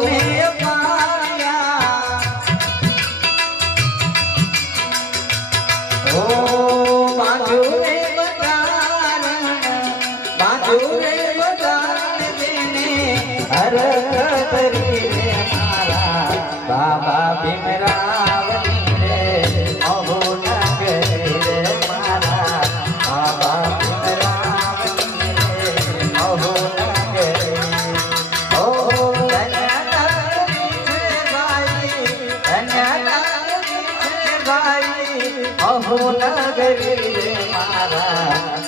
ને પાયા ઓ બાજુ રે બગાન જેને હરખ કરી રે મારા બાબા ભીમરાવની રે અહો નગરી રે મારા બાબા ભીમરાવની રે અહો નગરી ઓ ધન્યનગરી છે ભાઈ ધન્યનગરી છે ભાઈ અહો નગરી રે મારા